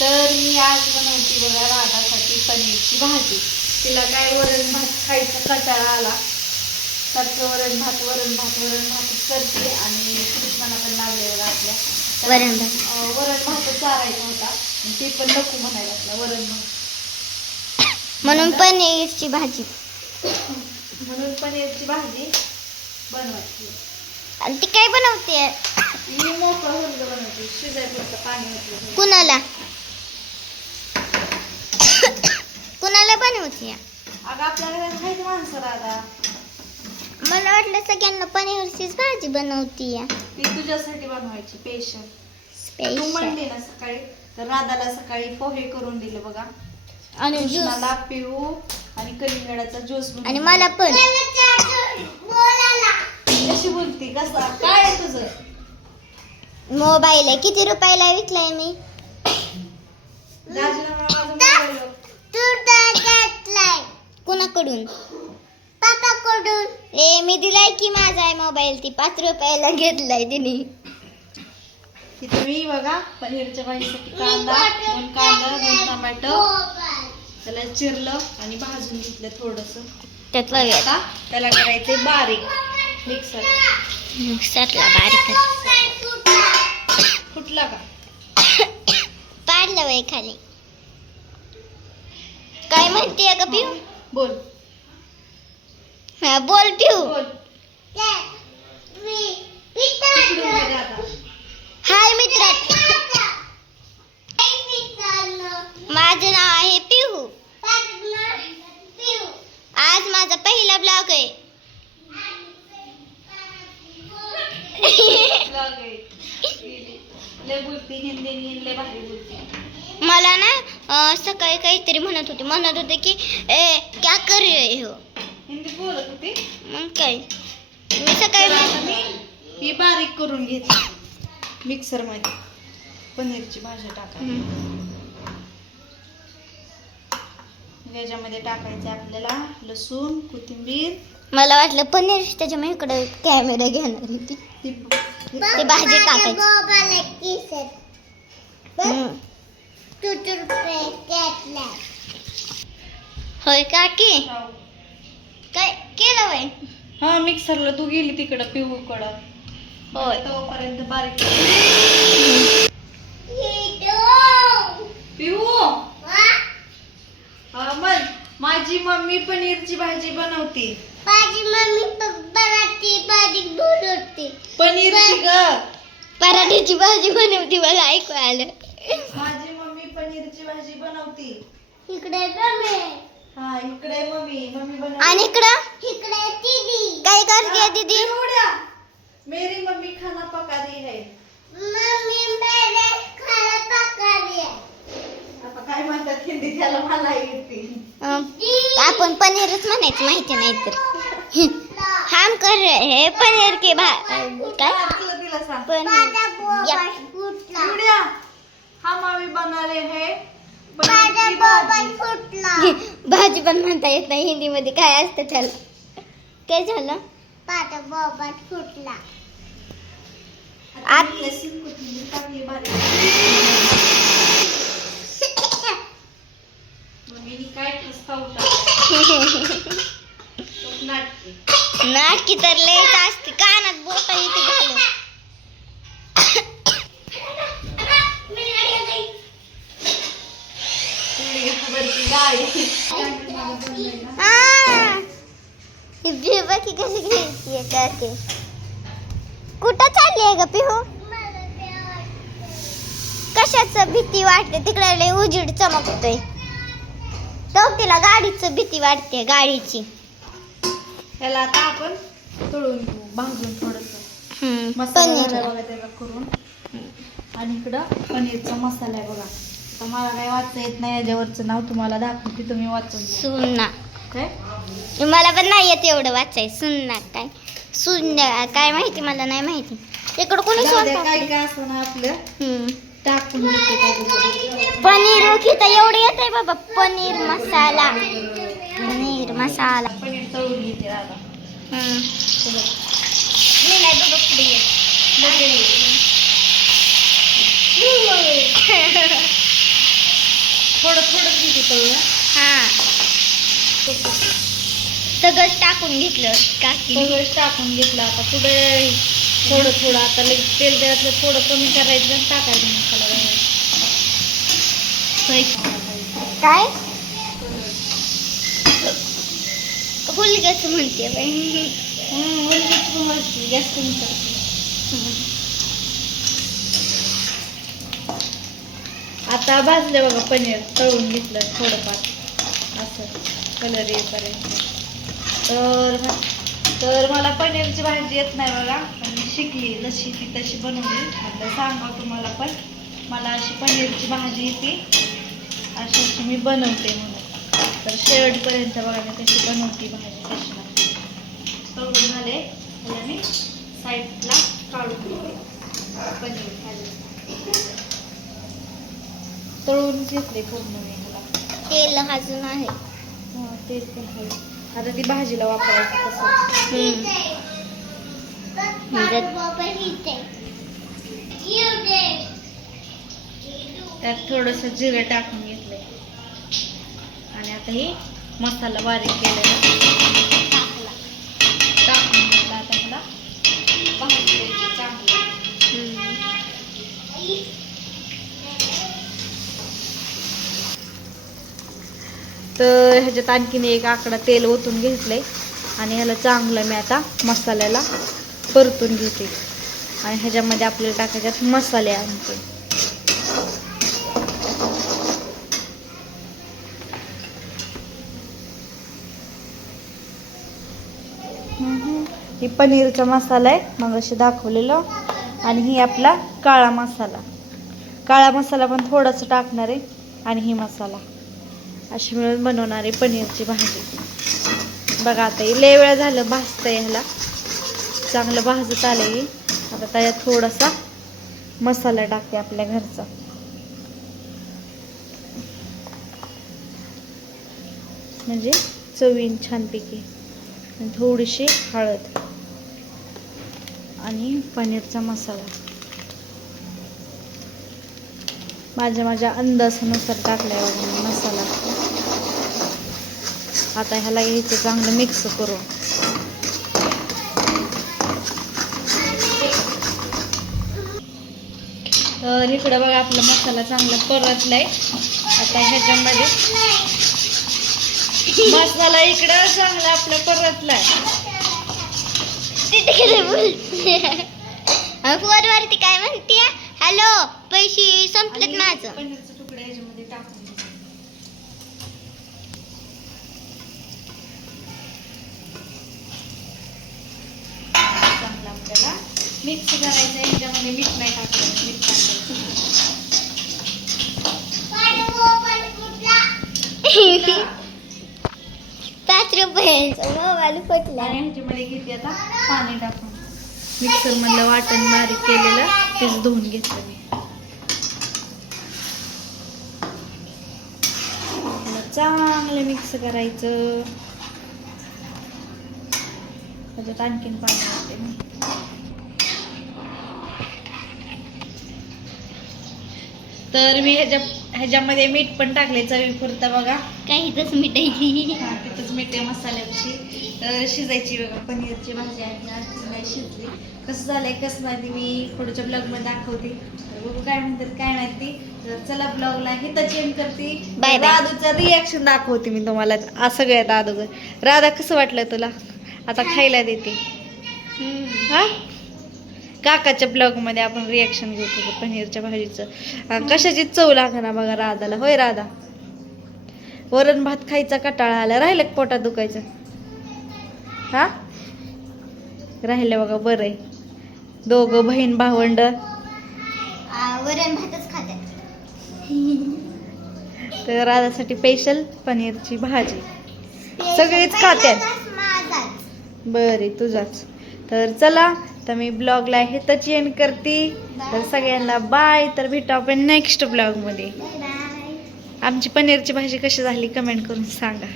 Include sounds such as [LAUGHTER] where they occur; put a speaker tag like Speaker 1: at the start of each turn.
Speaker 1: तर मी आज बनवते बघा राधासाठी पनीरची भाजी. तिला काय वरण भात खायचा कंटाळा आला. सारखं वरण भात वरण भात वरण भातच करते आणि कृष्णाला पण लागले बघा आपल्या
Speaker 2: वरण भात.
Speaker 1: वरण भात चारायचा होता. आणि ते पण नको म्हणायला लागला वरण भात.
Speaker 2: म्हणून पनीरची भाजी.
Speaker 1: म्हणून पनीरची भाजी बनवायची.
Speaker 2: आणि ती काय बनवते?
Speaker 1: मी मोकळं बनवते शिजायचं पाणी
Speaker 2: कुणाला? बनवते
Speaker 1: अगं आपल्याला माहिती माणसं
Speaker 2: मला वाटलं सगळ्यांना पनीरचीच भाजी बनवती
Speaker 1: ती तुझ्यासाठी बनवायची पेशंट तू म्हणली ना सकाळी तर राधाला सकाळी पोहे करून दिले बघा.
Speaker 2: आणि ज्यूस.
Speaker 1: कृष्णाला पिऊ आणि कलिंगडाचा ज्यूस
Speaker 2: आणि मला पण.
Speaker 1: कशी बोलती? कसा? काय आहे तुझं?
Speaker 2: मोबाईल आहे. किती रुपयाला विकलाय मी?
Speaker 1: दाजीला मला माझा मोबाईल
Speaker 2: कुणाकडून? पापाकडून. ए मी दिलाय की माझा आहे मोबाईल ती पाच रुपयाला घेतलाय तिने.
Speaker 1: तिथे मी बघा पनीरच्या भाजीसाठी कांदा दोन कांदा दोन टोमॅटो. त्याला चिरलं आणि भाजून घेतलं थोडस.
Speaker 2: त्यात
Speaker 1: आता त्याला करायचे बारीक. मिक्सर.
Speaker 2: मिक्सरला बारीक
Speaker 1: फुटला का? [COUGHS]
Speaker 2: पाडलं वय खाली. काय म्हणते का पिऊ?
Speaker 1: बोल.
Speaker 2: हा बोल पिऊ
Speaker 1: बोल.
Speaker 2: हाय मित्र माझं नाव आहे पिहू आज माझा पहिला ब्लॉग आहे
Speaker 1: लागले. गेली. लय बोलती हिंदी आणि लय भारी बोलती
Speaker 2: मला ना सकाळी काहीतरी म्हणत होते. म्हणत होते की ए क्या कर रहे हो?
Speaker 1: हिंदी बोलत होती.
Speaker 2: मग काय? मी सकाळी
Speaker 1: ही बारीक करून घेते. मिक्सरमध्ये. पनीरची भाजी टाकायची. याच्यामध्ये टाकायचे आपल्याला लसूण कोथिंबीर.
Speaker 2: मला वाटलं पनीर त्याच्यामुळे इकडे कॅमेरा घेणार होती.
Speaker 1: ती-
Speaker 2: ते भाजी टाकायची. होय काकी? काय केलं वय
Speaker 1: हा मिक्सरला तू गेली तिकडं पिहू कडं.
Speaker 2: होय.
Speaker 1: तोपर्यंत बारीक पिहू हा? मग माझी मम्मी पनीरची भाजी बनवते.
Speaker 2: माझी मम्मी पराठी भाजी बनवते.
Speaker 1: पनीरची ग.
Speaker 2: पराठ्याची भाजी बनवते मला ऐकू आलं.
Speaker 1: बनवते.
Speaker 2: इकडे
Speaker 1: हा इकडे मम्मी. मम्मी बनवते.
Speaker 2: आणि इकडं? इकडे दीदी. काय करते दीदी?
Speaker 1: पिहुड्या, मेरी मम्मी खाना पका रही है.
Speaker 2: मम्मी मेरे खाना पका रही
Speaker 1: आता काय म्हणतात हिंदी त्याला मला येते.
Speaker 2: आपण पनीरच म्हणायचं माहिती नाही तर. हम कर रहे हैं पनीर के भा काय?
Speaker 1: तुला तिला सांग.
Speaker 2: पनीर. या.
Speaker 1: पिहुड्या, हम अभी बना रहे हैं. भाजी.
Speaker 2: भाजी पण म्हणता येत नाही हिंदी मध्ये काय असतं त्याला? काय झालं? [LAUGHS]
Speaker 1: नाटकी
Speaker 2: तर लयच असते कानात बोट इथे घालून.
Speaker 1: गाडी.
Speaker 2: ही. की कशी घ्यायची कुठं चालली आहे ग पिहू? कशाच भीती वाटते? तिकडे लय उजीड चमकतोय. तो तिला गाडीच भीती वाटते गाडीची.
Speaker 1: त्याला आता आपण तळून घेऊ भाजून थोडस. मसाला करून. आणि इकडं पनीरचा मसाला आहे बघा. तर मला काय वाचता येत नाही याच्यावरचं नाव तुम्हाला दाखवते तुम्ही वाचून घ्या.
Speaker 2: सुन्ना.
Speaker 1: काय?
Speaker 2: मला पण नाही येत एवढं वाचाय. सुन्ना काय? सुन्ना काय माहिती मला नाही माहिती. इकडं कोणी
Speaker 1: जाऊ द्या,
Speaker 2: स्वयंपाक
Speaker 1: काय काय असं ना आपलं?
Speaker 2: हम्म.
Speaker 1: टाकून घेते काय
Speaker 2: पनीर उखिता एवढं येत आहे बाबा. पनीर मसाला. पनीर मसाला.
Speaker 1: पनीर तळून घेते दादा
Speaker 2: हम्म. मी नाही बाबा पुढे येत.
Speaker 1: थोडं थोडं किती तळूया
Speaker 2: हा. सगळंच टाकून घेतलं काकी
Speaker 1: सगळं टाकून घेतलं. आता पुढे थोडं थोडं आता लगेच तेल द्यायचं थोडं कमी करायचं आणि टाकायचं मसाला वगैरे.
Speaker 2: काय? हुलगच म्हणते बाई.
Speaker 1: हम्म, मुलगीच घुमवते, गॅस कमी करते. आता भाजलं बघा पनीर तळून घेतलं थोडंफार. असं कलर येईपर्यंत. तर तर मला पनीरची भाजी येत नाही बघा. पण मी शिकली जशी ती तशी बनवली. म्हटलं सांगा तुम्हाला पण. मला अशी पनीरची भाजी येते. अशी अशी मी बनवते म्हणून. तर शेवटपर्यंत बघा मी कशी बनवते भाजी कशी लागते तळून झाले. त्याला मी साईडला काढून घेते. पनीर भाजी तळून घेतले पूर्ण मी
Speaker 2: तेल अजून आहे.
Speaker 1: हा, तेच पण आहे. आता ती भाजीला वापरायचं तसं. त्यात थोडंसं जिरं टाकून घेतलंय. आणि आता ही मसाला बारीक केलेला. टाकला टाकून घेतला आता भाजी चांगली. तर ह्याच्यात आणखीन एक आकडा तेल ओतून घेतलंय. आणि ह्याला चांगलं मी आता मसाल्याला परतून घेते. आणि ह्याच्यामध्ये आपल्याला टाकायच्यात मसाले आणखी ही पनीरचा मसाला आहे मग असे दाखवलेलं. आणि ही आपला काळा मसाला. काळा मसाला पण थोडासा टाकणार आहे. आणि ही मसाला. अशी मिळून बनवणार आहे पनीरची भाजी. बघा आता ही लय वेळ झालं भाजतंय ह्याला चांगलं भाजत आलं आता त्याच्यात थोडासा मसाला टाकते आपल्या घरचा. म्हणजे चवीन छानपैकी. थोडीशी हळद. आणि पनीरचा मसाला. माझ्या माझ्या अंदाजानुसार टाकलाय मसाला. आता ह्याला घ्यायचं चांगलं मिक्स करून. तर इकडं बघा आपला मसाला चांगला परतलाय. आता ह्याच्यामध्ये मसाला इकडं चांगला आपला
Speaker 2: बोल. वरती काय म्हणते हॅलो पैसे संपलेत माझं
Speaker 1: पनीरचे तुकडे ह्याच्यामध्ये टाकून द्यायचे. चांगला आपल्याला. मिक्स करायचं आहे याच्यामध्ये मीठ नाही टाकायचं मीठ टाकायचं
Speaker 2: पाच रुपयांचा मोबाईल फुटला
Speaker 1: आणि ह्याच्यामध्ये घेते आता पाणी टाकून. मिक्सर मधलं वाटण बारीक केलेलं तेच धुवून घेतलं मी. चांगलं मिक्स करायचं. त्याच्यात आणखीन पाणी टाकते मी. तर मी ह्याच्या ह्याच्यामध्ये मीठ पण टाकले चवीपुरता बघा.
Speaker 2: काहीच मिठाई
Speaker 1: हा, तिथंच मीठ मसाल्याची. तर शिजायची बघा पनीरची भाजी आहे नाही शिजली. कसं झालंय कसं माहिती मी पुढच्या ब्लॉगमध्ये दाखवते. तर बघू काय म्हणतात काय माहिती तर चला ब्लॉगला हे तर चेंज करते.
Speaker 2: Bye.
Speaker 1: राधूचं रिॲक्शन दाखवते मी तुम्हाला आज सगळ्यात अगोदर राधा कसं वाटलं तुला? आता खायला देते. हा? काकाच्या ब्लॉगमध्ये आपण रिॲक्शन घेऊ तुझं पनीरच्या भाजीचं. कशाची चव ना बघा राधाला? होय राधा? वरण भात खायचा कटाळा आला? राहिलं पोटात दुखायचं? हा? राहिलं बघा बरं आहे. दोघं बहीण भावंड.
Speaker 2: वरण भातच खात्यात. [LAUGHS]
Speaker 1: तर राधासाठी स्पेशल पनीरची भाजी. सगळेच खात्यात. बरे तुझाच. तर चला तर मी ब्लॉगला हे तर चेंज करते. तर सगळ्यांना बाय तर भेटू आपण नेक्स्ट ब्लॉगमध्ये आमची पनीरची भाजी कशी झाली कमेंट करून सांगा.